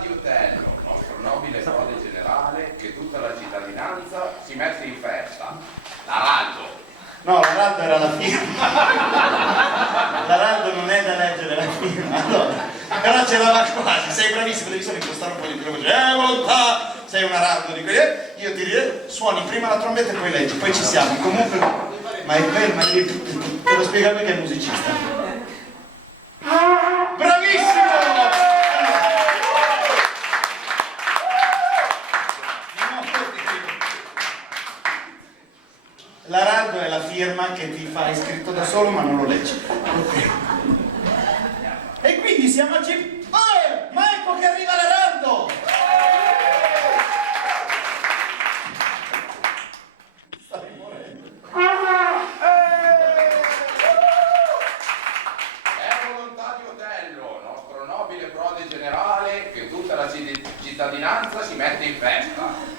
di Otello, nostro nobile prode generale, che tutta la cittadinanza si mette in festa. L'Araldo. No, l'Araldo era la firma. L'Araldo non è da leggere la firma. Allora, però ce l'aveva quasi, sei bravissimo, devi solo impostare un po' di più veloce. Volontà! Sei un Araldo di quelli. Io ti direi, suoni prima la trombetta e poi leggi, poi ci siamo. Comunque, ma è bello, ma te lo spiega lui che è musicista. Bravissimo! L'Araldo è la firma che ti fa iscritto da solo ma non lo leggi. E quindi siamo a ma ecco che arriva l'Araldo! Stai morendo. È volontà di Otello, nostro nobile prode generale, che tutta la cittadinanza si mette in festa.